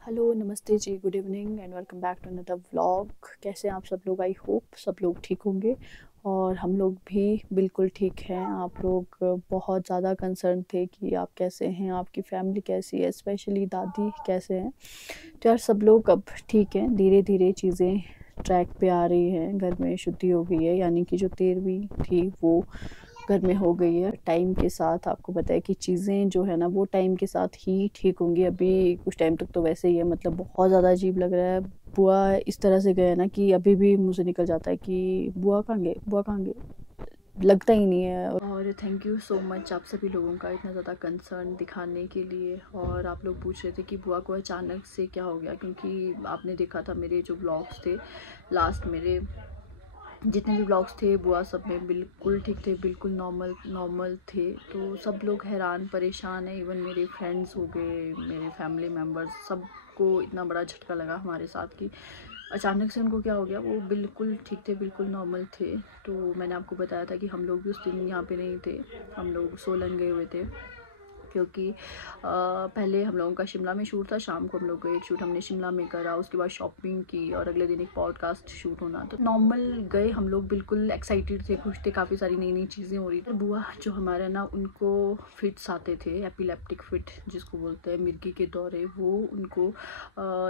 Hello, नमस्ते जी, good evening and welcome back to another vlog. कैसे हैं आप सब लोग? आई होप सब लोग ठीक होंगे और हम लोग भी बिल्कुल ठीक हैं। आप लोग बहुत ज़्यादा कंसर्न थे कि आप कैसे हैं, आपकी फैमिली कैसी है, स्पेशली दादी कैसे हैं। तो यार सब लोग अब ठीक हैं, धीरे धीरे चीज़ें ट्रैक पे आ रही हैं। घर में शुद्धि हो गई है, यानी कि जो 13वीं थी वो घर में हो गई है। टाइम के साथ आपको पता है कि चीज़ें जो है ना वो टाइम के साथ ही ठीक होंगी। अभी कुछ टाइम तक तो वैसे ही है, मतलब बहुत ज़्यादा अजीब लग रहा है। बुआ इस तरह से गए ना कि अभी भी मुँह से निकल जाता है कि बुआ कहाँ गए, बुआ कहाँ गए, लगता ही नहीं है। और थैंक यू सो मच आप सभी लोगों का इतना ज़्यादा कंसर्न दिखाने के लिए। और आप लोग पूछ रहे थे कि बुआ को अचानक से क्या हो गया, क्योंकि आपने देखा था मेरे जो ब्लॉग्स थे लास्ट, मेरे जितने भी ब्लॉग्स थे बुआ सब में बिल्कुल ठीक थे, बिल्कुल नॉर्मल नॉर्मल थे। तो सब लोग हैरान परेशान है, इवन मेरे फ्रेंड्स हो गए, मेरे फैमिली मेम्बर्स, सबको इतना बड़ा झटका लगा हमारे साथ कि अचानक से उनको क्या हो गया। वो बिल्कुल ठीक थे, बिल्कुल नॉर्मल थे। तो मैंने आपको बताया था कि हम लोग भी उस दिन यहाँ पे नहीं थे, हम लोग सोलन गए हुए थे, क्योंकि पहले हम लोगों का शिमला में शूट था। शाम को हम लोग को एक शूट हमने शिमला में करा, उसके बाद शॉपिंग की और अगले दिन एक पॉडकास्ट शूट होना। तो नॉर्मल गए हम लोग, बिल्कुल एक्साइटेड थे, खुश थे, काफ़ी सारी नई नई चीज़ें हो रही थी। बुआ जो हमारे ना उनको फिट्स आते थे, एपिलेप्टिक फिट जिसको बोलते हैं, मिर्गी के दौरे, वो उनको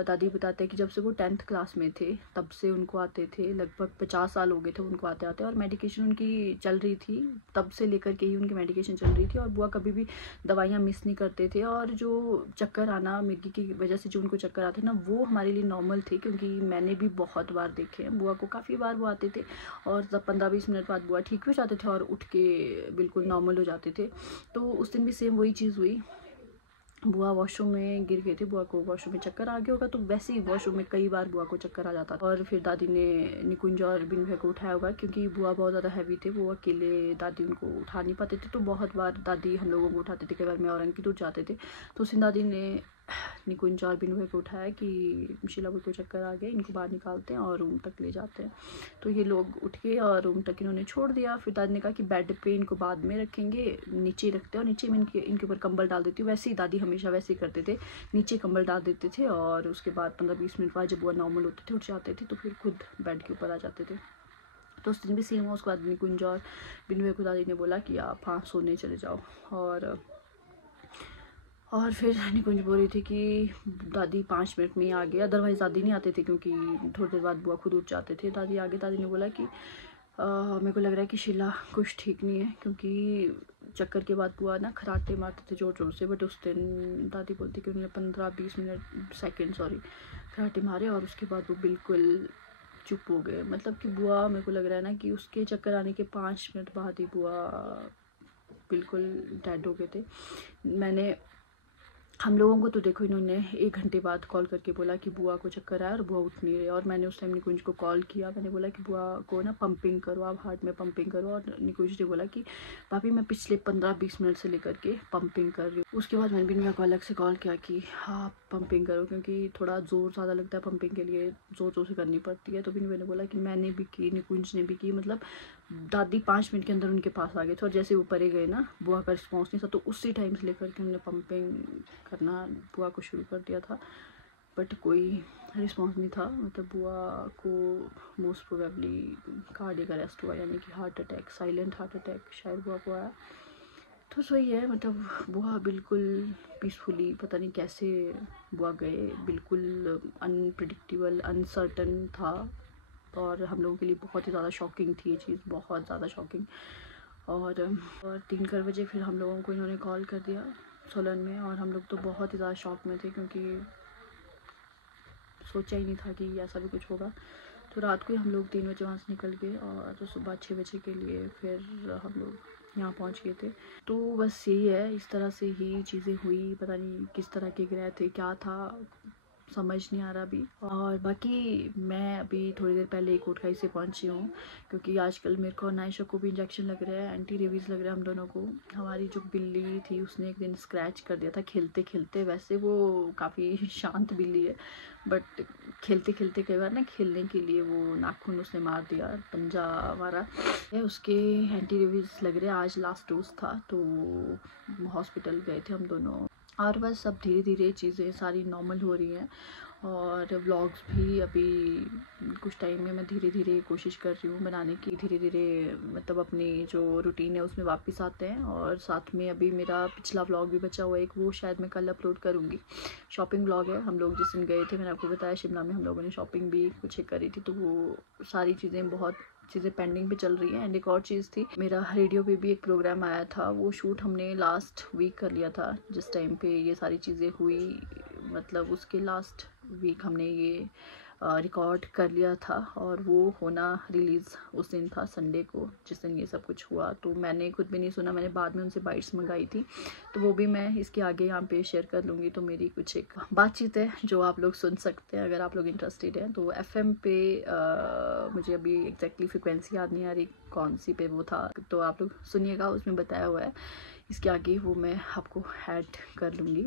दादी बताते हैं कि जब से वो 10th क्लास में थे तब से उनको आते थे। लगभग 50 साल हो गए थे उनको आते आते, और मेडिकेशन उनकी चल रही थी, तब से लेकर के ही उनकी मेडिकेशन चल रही थी। और बुआ कभी भी दवाइयाँ मिस नहीं करते थे। और जो चक्कर आना मिर्गी की वजह से जो उनको चक्कर आते ना, वो हमारे लिए नॉर्मल थे, क्योंकि मैंने भी बहुत बार देखे हैं बुआ को, काफ़ी बार वो आते थे और तब 15-20 मिनट बाद बुआ ठीक हो जाते थे और उठ के बिल्कुल नॉर्मल हो जाते थे। तो उस दिन भी सेम वही चीज़ हुई। बुआ वॉशरूम में गिर गए थे, बुआ को वॉशरूम में चक्कर आ गया होगा, तो वैसे ही वॉशरूम में कई बार बुआ को चक्कर आ जाता था। और फिर दादी ने निकुंज और बिन भैया को उठाया होगा, क्योंकि बुआ बहुत ज़्यादा हैवी थे, वो अकेले दादी उनको उठा नहीं पाते थे। तो बहुत बार दादी हम लोगों को उठाते थे, कई बार मैं और अंकित उठ जाते थे। तो उस दिन दादी ने निकुंज और बिन भैया को उठाया कि शीला बुआ को चक्कर आ गया, इनको बाहर निकालते हैं और रूम तक ले जाते हैं। तो ये लोग उठ के और रूम तक इन्होंने छोड़ दिया। फिर दादी ने कहा कि बेड पे इनको बाद में रखेंगे, नीचे रखते हैं और नीचे में इनके ऊपर कंबल डाल देती हूँ। वैसे ही दादी हमेशा वैसे ही करते थे, नीचे कंबल डाल देते थे और उसके बाद 15-20 मिनट बाद जब वो नॉर्मल होते थे, उठ जाते थे, तो फिर खुद बेड के ऊपर आ जाते थे। तो उस दिन भी सेम हुआ। उसके बाद निकुंज और बिन भैया को दादी ने बोला कि आप हाँ सोने चले जाओ। और फिर निकुंज बोल रही थी कि दादी 5 मिनट में ही आ गए, अदरवाइज़ दादी नहीं आते थे, क्योंकि थोड़ी देर बाद बुआ खुद उठ जाते थे। दादी आ गए, दादी ने बोला कि मेरे को लग रहा है कि शीला कुछ ठीक नहीं है, क्योंकि चक्कर के बाद बुआ ना खराटे मारते थे जोर जोर से। बट उस दिन दादी बोलती कि उन्होंने 15-20 मिनट सेकेंड खराटे मारे और उसके बाद वो बिल्कुल चुप हो गए। मतलब कि बुआ, मेरे को लग रहा है ना कि उसके चक्कर आने के 5 मिनट बाद ही बुआ बिल्कुल डेड हो गए थे। मैंने हम लोगों को तो देखो, इन्होंने 1 घंटे बाद कॉल करके बोला कि बुआ को चक्कर आया और बुआ उठ नहीं रहे। और मैंने उस टाइम निकुंज को कॉल किया, मैंने बोला कि बुआ को ना पंपिंग करो, आप हार्ट में पंपिंग करो। और निकुंज ने बोला कि भाभी मैं पिछले 15-20 मिनट से लेकर के पंपिंग कर रही हूँ। उसके बाद मैंने भी भैया को अलग से कॉल किया कि हाँ पंपिंग करो, क्योंकि थोड़ा ज़ोर ज़्यादा लगता है पंपिंग के लिए, ज़ोर ज़ोर से करनी पड़ती है। तो बिन भैया ने बोला कि मैंने भी की, निकुंज ने भी की। मतलब दादी 5 मिनट के अंदर उनके पास आ गए थे। और जैसे वो परे गए ना, बुआ का रिस्पॉन्स नहीं था, तो उसी टाइम से लेकर के उन्होंने पंपिंग करना बुआ को शुरू कर दिया था। बट कोई रिस्पॉन्स नहीं था। मतलब बुआ को मोस्ट प्रोबेबली कार्डियक अरेस्ट हुआ, यानी कि heart attack, silent heart attack शायद बुआ को आया। तो सही है, मतलब बुआ बिल्कुल पीसफुली, पता नहीं कैसे बुआ गए, बिल्कुल अनप्रिडिक्टेबल, अनसर्टन था। और हम लोगों के लिए बहुत ही ज़्यादा शॉकिंग थी ये चीज़, बहुत ज़्यादा शॉकिंग। और 3 बजे फिर हम लोगों को इन्होंने कॉल कर दिया सोलन में, और हम लोग तो बहुत ही ज़्यादा शॉक में थे, क्योंकि सोचा ही नहीं था कि ऐसा भी कुछ होगा। तो रात को ही हम लोग 3 बजे वहाँ से निकल गए और तो सुबह 6 बजे के लिए फिर हम लोग यहाँ पहुँच गए थे। तो बस यही है, इस तरह से ही चीज़ें हुई। पता नहीं किस तरह के ग्रह थे, क्या था, समझ नहीं आ रहा अभी। और बाकी मैं अभी थोड़ी देर पहले एक कोटखाई से पहुंची हूँ, क्योंकि आजकल मेरे को और नायशा को भी इंजेक्शन लग रहा है, एंटी रेबीज़ लग रहा है हम दोनों को। हमारी जो बिल्ली थी उसने एक दिन स्क्रैच कर दिया था खेलते खेलते। वैसे वो काफ़ी शांत बिल्ली है, बट खेलते खेलते कई बार ना, खेलने के लिए वो नाखून उसने मार दिया, पंजा मारा है। उसके एंटी रेबीज़ लग रहे हैं, आज लास्ट डोज था, तो हॉस्पिटल गए थे हम दोनों। और बस अब धीरे धीरे चीज़ें सारी नॉर्मल हो रही हैं और व्लॉग्स भी अभी कुछ टाइम में मैं धीरे धीरे कोशिश कर रही हूँ बनाने की। धीरे धीरे मतलब अपनी जो रूटीन है उसमें वापस आते हैं। और साथ में अभी मेरा पिछला व्लॉग भी बचा हुआ है एक, वो शायद मैं कल अपलोड करूँगी। शॉपिंग व्लॉग है। हम लोग जिस दिन गए थे मैंने आपको बताया शिमला में हम लोगों ने शॉपिंग भी कुछ करी थी, तो वो सारी चीज़ें बहुत चीज़ें पेंडिंग पे चल रही हैं। एंड एक और चीज़ थी, मेरा रेडियो पे भी एक प्रोग्राम आया था, वो शूट हमने लास्ट वीक कर लिया था। जिस टाइम पे ये सारी चीज़ें हुई मतलब उसके लास्ट वीक हमने ये रिकॉर्ड कर लिया था और वो होना रिलीज़ उस दिन था संडे को, जिस दिन ये सब कुछ हुआ। तो मैंने खुद भी नहीं सुना, मैंने बाद में उनसे बाइट्स मंगाई थी, तो वो भी मैं इसके आगे यहाँ पे शेयर कर लूँगी। तो मेरी कुछ एक बातचीत है जो आप लोग सुन सकते हैं अगर आप लोग इंटरेस्टेड हैं। तो FM पे मुझे अभी एग्जैक्टली फ्रिक्वेंसी याद नहीं आ रही कौन सी पे वो था, तो आप लोग सुनिएगा, उसमें बताया हुआ है। इसके आगे वो मैं आपको ऐड कर लूँगी।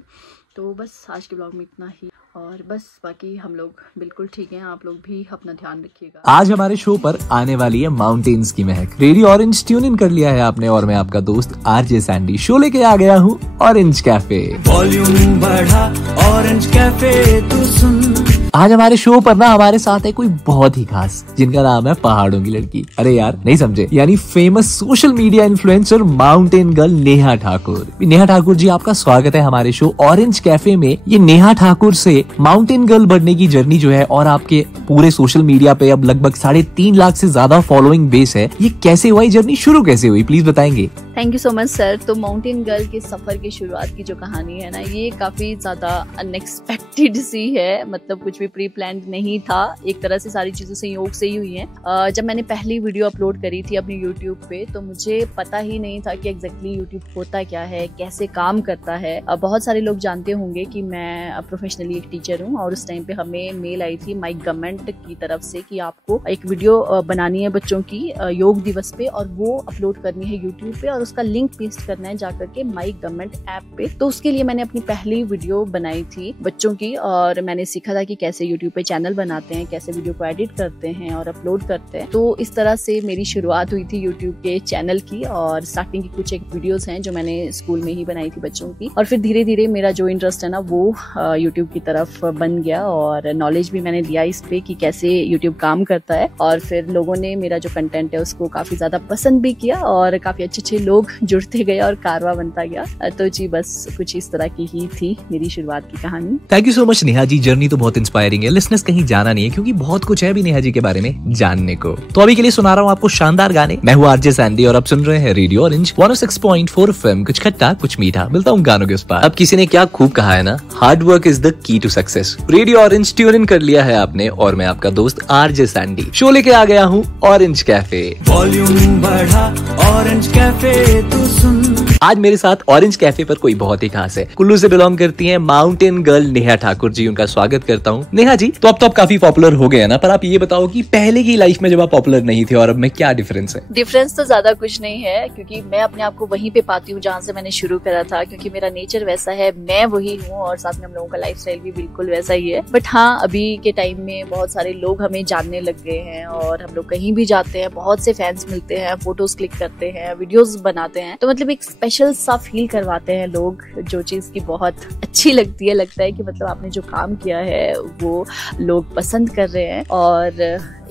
तो बस आज के ब्लॉग में इतना ही, और बस बाकी हम लोग बिल्कुल ठीक हैं। आप लोग भी अपना ध्यान रखिएगा। आज हमारे शो पर आने वाली है माउंटेन्स की महक। रेडियो ऑरेंज ट्यून इन कर लिया है आपने और मैं आपका दोस्त RJ सैंडी शो लेके आ गया हूँ ऑरेंज कैफे। वॉल्यूम बढ़ा, ऑरेंज कैफे तू सुन। आज हमारे शो पर ना हमारे साथ है कोई बहुत ही खास, जिनका नाम है पहाड़ों की लड़की। अरे यार नहीं समझे, यानी famous social media influencer mountain girl Neha Thakur. Neha Thakur ji आपका स्वागत है हमारे शो ऑरेंज कैफे में। ये नेहा ठाकुर से माउंटेन गर्ल बनने की जर्नी जो है और आपके पूरे सोशल मीडिया पे अब लगभग 3.5 लाख से ज्यादा फॉलोइंग बेस है, ये कैसे हुआ, ये जर्नी शुरू कैसे हुई, प्लीज बताएंगे। Thank you so much sir. तो माउंटेन गर्ल के सफ़र की शुरुआत की जो कहानी है ना, ये काफ़ी ज़्यादा अनएक्सपेक्टेड सी है। मतलब कुछ भी प्री प्लान नहीं था, एक तरह से सारी चीज़ें संयोग से ही हुई हैं। जब मैंने पहली वीडियो अपलोड करी थी अपने यूट्यूब पे, तो मुझे पता ही नहीं था कि एग्जैक्टली यूट्यूब होता क्या है, कैसे काम करता है। बहुत सारे लोग जानते होंगे कि मैं प्रोफेशनली एक टीचर हूँ, और उस टाइम पे हमें मेल आई थी माइक गवर्नमेंट की तरफ से कि आपको एक वीडियो बनानी है बच्चों की योग दिवस पे, और वो अपलोड करनी है यूट्यूब पे, और उसका लिंक पेस्ट करना है जाकर के माइक गवर्नमेंट ऐप पे। तो उसके लिए मैंने अपनी पहली वीडियो बनाई थी बच्चों की, और मैंने सीखा था कि कैसे यूट्यूब पे चैनल बनाते हैं, कैसे वीडियो को एडिट करते हैं और अपलोड करते हैं। तो इस तरह से मेरी शुरुआत हुई थी यूट्यूब के चैनल की, और स्टार्टिंग की कुछ एक वीडियोस हैं जो मैंने स्कूल में ही बनाई थी बच्चों की। और फिर धीरे धीरे मेरा जो इंटरेस्ट है ना वो यूट्यूब की तरफ बन गया, और नॉलेज भी मैंने लिया इस पे कि कैसे यूट्यूब काम करता है। और फिर लोगों ने मेरा जो कंटेंट है उसको काफी ज्यादा पसंद भी किया, और काफी अच्छे लोग जुड़ते गए और कारवा बनता गया। तो जी बस कुछ इस तरह की ही थी मेरी शुरुआत की कहानी। Thank you so much Neha ji, journey तो बहुत इंस्पायरिंग है। लिसनर्स कहीं जाना नहीं है क्योंकि बहुत कुछ है अभी नेहा जी के बारे में जानने को। तो अभी के लिए सुना रहा हूँ आपको शानदार गाने। मैं हूँ RJ सैंडी और आप सुन रहे हैं रेडियो ऑरेंज 106.4 FM। कुछ खट्टा कुछ मीठा, मिलता हूँ गानों के उस पार। अब किसी ने क्या खूब कहा है ना, hard work is the key to success. Radio orange tune in कर लिया है आपने और मैं आपका दोस्त RJ सैंडी शो लेके आ गया हूँ ऑरेंज कैफे। वॉल्यूम बढ़ा, ऑरेंज कैफे तू सुन। आज मेरे साथ ऑरेंज कैफे पर कोई बहुत ही खास है। कुल्लू से बिलोंग करती हैं माउंटेन गर्ल नेहा ठाकुर जी, उनका स्वागत करता हूँ। नेहा जी तो अब तो आप काफी पॉपुलर हो गए हैं ना, पर आप ये बताओ कि पहले की लाइफ में जब आप पॉपुलर नहीं थे और अब में क्या डिफरेंस है? डिफरेंस तो ज्यादा कुछ नहीं है, क्योंकि मैं अपने आप को वहीं पे पाती हूँ जहाँ से मैंने शुरू करा था, क्योंकि मेरा नेचर वैसा है, मैं वही हूँ, और साथ में हम लोगों का लाइफस्टाइल भी बिल्कुल वैसा ही है। बट हाँ, अभी के टाइम में बहुत सारे लोग हमें जानने लग गए हैं, और हम लोग कहीं भी जाते हैं बहुत से फैंस मिलते हैं, फोटोज क्लिक करते हैं, वीडियोज बनाते हैं, तो मतलब एक स्पेशल सा फील करवाते हैं लोग, जो चीज की बहुत अच्छी लगती है। लगता है कि मतलब आपने जो काम किया है वो लोग पसंद कर रहे हैं। और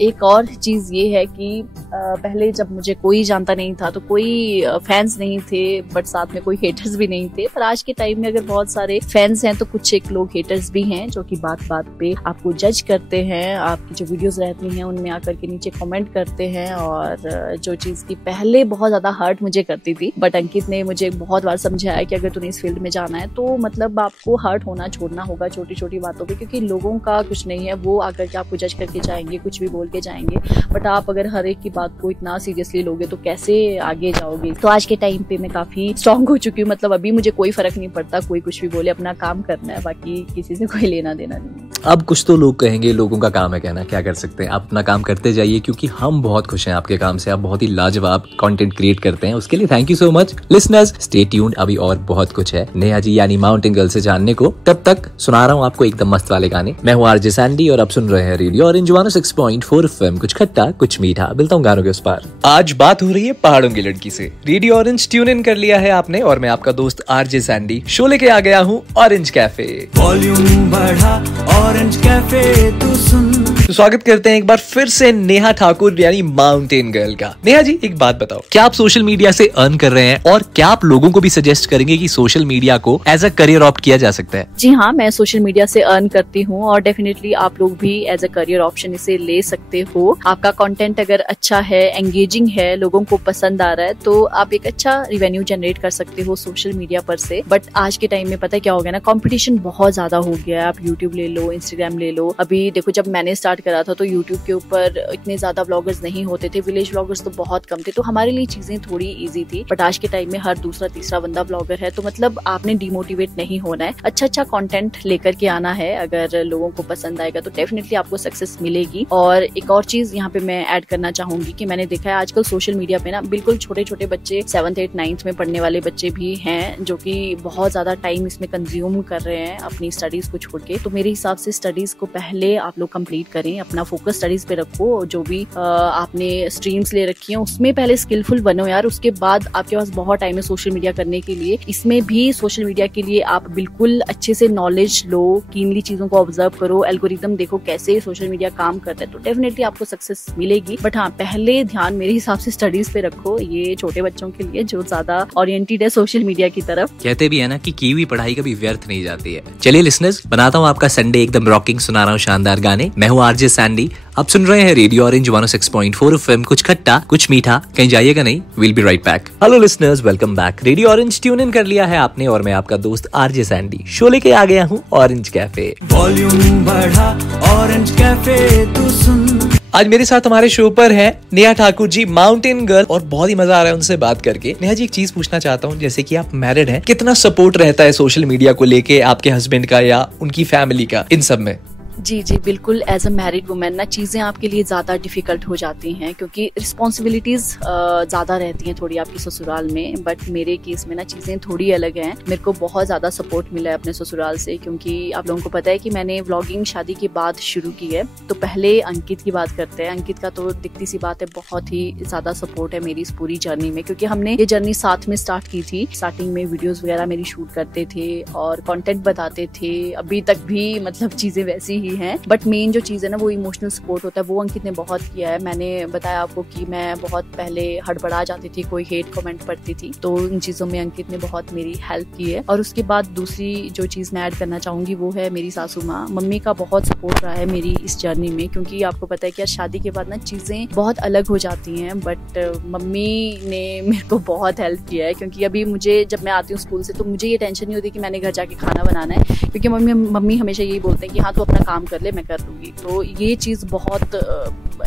एक और चीज ये है कि पहले जब मुझे कोई जानता नहीं था तो कोई फैंस नहीं थे, बट साथ में कोई हेटर्स भी नहीं थे। पर आज के टाइम में अगर बहुत सारे फैंस हैं तो कुछ एक लोग हेटर्स भी हैं, जो कि बात बात पे आपको जज करते हैं, आपकी जो वीडियोस रहती हैं उनमें आकर के नीचे कमेंट करते हैं। और जो चीज की पहले बहुत ज्यादा हर्ट मुझे करती थी, बट अंकित ने मुझे बहुत बार समझाया कि अगर तूने इस फील्ड में जाना है तो मतलब आपको हर्ट होना छोड़ना होगा छोटी छोटी बातों पे, क्योंकि लोगों का कुछ नहीं है, वो आकर के आपको जज करके जाएंगे, कुछ भी बोल के जाएंगे। बट आप अगर हर एक की बात को इतना सीरियसली लोगे तो कैसे आगे जाओगे। तो आज के टाइम पे मैं काफी स्ट्रांग हो चुकी हूँ, मतलब अभी मुझे कोई फर्क नहीं पड़ता, कोई कुछ भी बोले, अपना काम करना है, बाकी किसी से कोई लेना देना नहीं। अब कुछ तो लोग कहेंगे लोगों का काम है कहना, क्या कर सकते हैं, आप अपना काम करते जाइए, क्योंकि हम बहुत खुश हैं आपके काम से। आप बहुत ही लाजवाब कंटेंट क्रिएट करते हैं, उसके लिए thank you so much. Listener listeners stay tuned, अभी और बहुत कुछ है नेहा जी यानी माउंटेन गर्ल से जानने को। तब तक सुना रहा हूँ आपको एकदम मस्त वाले गाने। मैं हूँ आरजे सैंडी और आप सुन रहे हैं रेडियो ऑरेंज 106.4 FM। कुछ खट्टा कुछ मीठा, मिलता हूँ गानों के उस पार। आज बात हो रही है पहाड़ों की लड़की से। रेडियो ऑरेंज ट्यून इन कर लिया है आपने और मैं आपका दोस्त आरजे सैंडी शो लेके आ गया हूँ ऑरेंज कैफे। वॉल्यूम बढ़ा, ऑरेंज कैफे तू सुन। तो स्वागत करते हैं एक बार फिर से नेहा ठाकुर यानी माउंटेन गर्ल का। नेहा जी एक बात बताओ, क्या आप सोशल मीडिया से अर्न कर रहे हैं और क्या आप लोगों को भी सजेस्ट करेंगे कि सोशल मीडिया को एज अ करियर ऑप्ट किया जा सकता है? जी हाँ, मैं सोशल मीडिया से अर्न करती हूँ और डेफिनेटली आप लोग भी एज अ करियर ऑप्शन इसे ले सकते हो। आपका कंटेंट अगर अच्छा है, एंगेजिंग है, लोगों को पसंद आ रहा है तो आप एक अच्छा रिवेन्यू जनरेट कर सकते हो सोशल मीडिया पर से। बट आज के टाइम में पता है क्या हो गया ना, कंपटीशन बहुत ज्यादा हो गया है। आप यूट्यूब ले लो, इंस्टाग्राम ले लो। अभी देखो जब मैंने स्टार्ट करा था तो यूट्यूब के ऊपर इतने ज्यादा ब्लॉगर्स नहीं होते थे, विलेज ब्लॉगर्स तो बहुत कम थे, तो हमारे लिए चीजें थोड़ी इजी थी। बट आज के टाइम में हर दूसरा तीसरा बंदा ब्लॉगर है, तो मतलब आपने डिमोटिवेट नहीं होना है, अच्छा कंटेंट लेकर के आना है। अगर लोगों को पसंद आएगा तो डेफिनेटली आपको सक्सेस मिलेगी। और एक और चीज यहाँ पे मैं ऐड करना चाहूंगी कि मैंने देखा है आजकल सोशल मीडिया पे ना बिल्कुल छोटे छोटे बच्चे 7th 8th 9th में पढ़ने वाले बच्चे भी हैं जो कि बहुत ज्यादा टाइम इसमें कंज्यूम कर रहे हैं अपनी स्टडीज को छोड़ के। तो मेरे हिसाब से स्टडीज को पहले आप लोग कंप्लीट करें, अपना फोकस स्टडीज पे रखो। जो भी आपने स्ट्रीम्स ले रखी है उसमें पहले स्किलफुल बनो यार, उसके बाद आपके पास बहुत टाइम है सोशल मीडिया करने के लिए। इसमें भी सोशल मीडिया के लिए आप बिल्कुल अच्छे से नॉलेज लो, कीनली चीजों को ऑब्जर्व करो, एल्गोरिदम देखो कैसे सोशल मीडिया काम करता है, तो डेफिनेटली आपको सक्सेस मिलेगी। बट हाँ, पहले ध्यान मेरे हिसाब से स्टडीज पे रखो, ये छोटे बच्चों के लिए जो ज्यादा ओरिएंटेड है सोशल मीडिया की तरफ। कहते भी है ना कि की हुई पढ़ाई कभी व्यर्थ नहीं जाती है। चलिए लिसनर्स, बनाता हूँ आपका संडे एकदम रॉकिंग, सुना रहा हूँ शानदार गाने। मैं हूँ आरजे सैंडी, आप सुन रहे हैं रेडियो ऑरेंज 106.4 FM। कुछ खट्टा कुछ मीठा, कहीं जाइएगा नहीं, will be right back. Hello listeners, welcome back. Radio orange tune in कर लिया है आपने और मैं आपका दोस्त आरजे सैंडी शो लेके आ गया हूँ ऑरेंज कैफे। वॉल्यूम बढ़ा, ऑरेंज कैफे तू सुन। आज मेरे साथ हमारे शो पर है नेहा ठाकुर जी, माउंटेन गर्ल, और बहुत ही मजा आ रहा है उनसे बात करके। नेहा जी एक चीज पूछना चाहता हूँ, जैसे कि आप मैरिड हैं, कितना सपोर्ट रहता है सोशल मीडिया को लेके आपके हस्बैंड का या उनकी फैमिली का इन सब में? जी बिल्कुल, एज अ मैरिड वुमेन ना चीज़ें आपके लिए ज़्यादा डिफिकल्ट हो जाती हैं क्योंकि रिस्पॉन्सिबिलिटीज़ ज़्यादा रहती हैं थोड़ी आपकी ससुराल में। बट मेरे केस में ना चीज़ें थोड़ी अलग हैं। मेरे को बहुत ज़्यादा सपोर्ट मिला है अपने ससुराल से, क्योंकि आप लोगों को पता है कि मैंने व्लॉगिंग शादी के बाद शुरू की है। तो पहले अंकित की बात करते हैं। अंकित का तो दिखती सी बात है, बहुत ही ज़्यादा सपोर्ट है मेरी इस पूरी जर्नी में, क्योंकि हमने ये जर्नी साथ में स्टार्ट की थी। स्टार्टिंग में वीडियोज़ वगैरह मेरी शूट करते थे और कॉन्टेंट बताते थे, अभी तक भी मतलब चीज़ें वैसी ही हैं। बट मेन जो चीज़ है ना वो इमोशनल सपोर्ट होता है, वो अंकित ने बहुत किया है। मैंने बताया आपको कि मैं बहुत पहले हड़बड़ा जाती थी, कोई हेट कमेंट पढ़ती थी, तो इन चीज़ों में अंकित ने बहुत मेरी हेल्प की है। और उसके बाद दूसरी जो चीज़ मैं ऐड करना चाहूँगी वो है मेरी सासू माँ। मम्मी का बहुत सपोर्ट रहा है मेरी इस जर्नी में, क्योंकि आपको पता है कि यार शादी के बाद ना चीज़ें बहुत अलग हो जाती हैं। बट मम्मी ने मेरे को बहुत हेल्प किया है, क्योंकि अभी मुझे जब मैं आती हूँ स्कूल से तो मुझे ये टेंशन नहीं होती कि मैंने घर जाके खाना बनाना है, क्योंकि मम्मी हमेशा यही बोलते हैं कि हाँ तू अपना काम कर ले, मैं कर दूंगी। तो ये चीज़ बहुत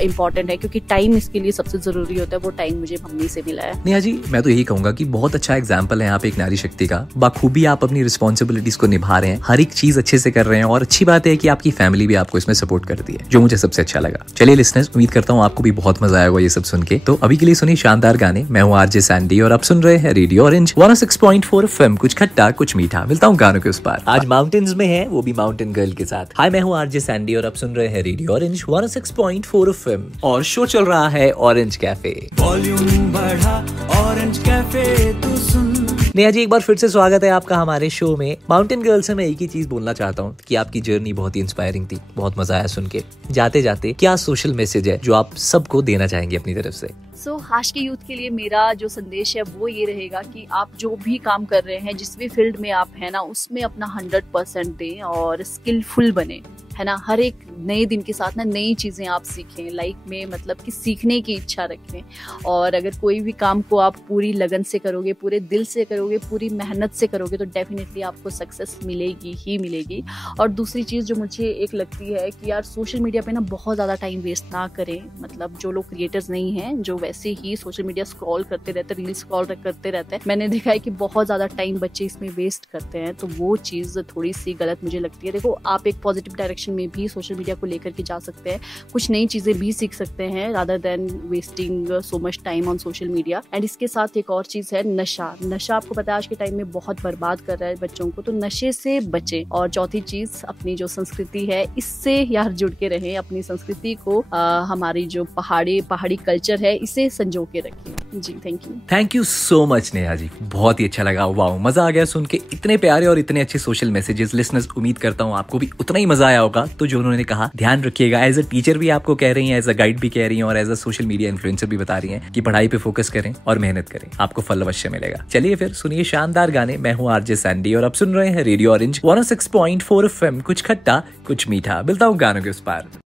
इम्पॉर्टेंट है, क्योंकि टाइम इसके लिए सबसे जरूरी होता है। वो टाइम मुझे मम्मी से मिला है। नेहा जी मैं तो यही कहूंगा कि बहुत अच्छा एग्जाम्पल है यहाँ पे एक नारी शक्ति का। बाखूबी आप अपनी रिस्पॉन्सिबिलिटीज को निभा रहे हैं, हर एक चीज अच्छे से कर रहे हैं, और अच्छी बात है कि आपकी फैमिली भी आपको इसमें सपोर्ट करती है, जो मुझे सबसे अच्छा लगा। चलिए लिसनर्स, उम्मीद करता हूँ आपको भी बहुत मजा आएगा ये सब सुन के। तो अभी के लिए सुनिए शानदार गाने। मैं हूँ आरजे सैंडी और आप सुन रहे हैं रेडियो ऑरेंज 106.4 FM। कुछ खट्टा कुछ मीठा, मिलता हूँ गानों के उस पार। आज माउंटेन्स में है, वो भी माउंटेन गर्ल के साथ। हाय, मैं हूँ आरजे सैंडी और आप सुन रहे हैं रेडियो ऑरेंज 106.4 FM और शो चल रहा है ऑरेंज कैफे। वॉल्यूम बढ़ा, ऑरेंज कैफे तू सुन। नेहा जी एक बार फिर से स्वागत है आपका हमारे शो में। माउंटेन गर्ल से मैं एक ही चीज बोलना चाहता हूँ कि आपकी जर्नी बहुत ही इंस्पायरिंग थी, बहुत मजा आया सुन के। जाते जाते क्या सोशल मैसेज है जो आप सबको देना चाहेंगे अपनी तरफ से? आज के यूथ के लिए मेरा जो संदेश है वो ये रहेगा कि आप जो भी काम कर रहे हैं, जिस भी फील्ड में आप हैं ना, उसमें अपना 100% दें और स्किलफुल बने, है ना। हर एक नए दिन के साथ ना नई चीज़ें आप सीखें लाइफ में, मतलब कि सीखने की इच्छा रखें। और अगर कोई भी काम को आप पूरी लगन से करोगे, पूरे दिल से करोगे, पूरी मेहनत से करोगे, तो डेफिनेटली आपको सक्सेस मिलेगी ही मिलेगी। और दूसरी चीज़ जो मुझे एक लगती है कि यार सोशल मीडिया पे ना बहुत ज़्यादा टाइम वेस्ट ना करें। मतलब जो लोग क्रिएटर्स नहीं हैं, जो वैसे ही सोशल मीडिया स्क्रॉल करते रहते हैं, रील्स स्क्रॉल करते रहते हैं। मैंने देखा है कि बहुत ज़्यादा टाइम बच्चे इसमें वेस्ट करते हैं, तो वो चीज़ थोड़ी सी गलत मुझे लगती है। देखो, आप एक पॉजिटिव डायरेक्शन में भी सोशल मीडिया को लेकर के जा सकते हैं, कुछ नई चीज़ें भी सीख सकते हैं rather than wasting so much time on social media. And इसके साथ एक और चीज़ है नशा। नशा आपको पता है आज के टाइम में बहुत बर्बाद कर रहा है बच्चों को, तो नशे से बचें। और चौथी चीज़, अपनी जो संस्कृति है इससे यार जुड़ के रहें, अपनी संस्कृति को हमारी जो पहाड़ी कल्चर है इसे संजो के रखें। जी, thank you so much Neha ji, बहुत ही अच्छा लगा। वाओ, मजा आ गया सुन के, इतने प्यारे और इतने अच्छे सोशल मैसेजेस। लिसनर्स, उम्मीद करता हूँ आपको भी उतना ही मजा आया होगा। तो जो उन्होंने कहा, ध्यान रखिएगा। एज अ टीचर भी आपको कह रही हैं, एज अ गाइड भी कह रही हैं, और as a social media influencer भी बता रही हैं कि पढ़ाई पे फोकस करें और मेहनत करें, आपको फल अवश्य मिलेगा। चलिए फिर सुनिए शानदार गाने। मैं हूँ आरजे सैंडी और आप सुन रहे हैं रेडियो ऑरेंज 106.4 FM। कुछ खट्टा कुछ मीठा, मिलता हूँ गानों के उस पार।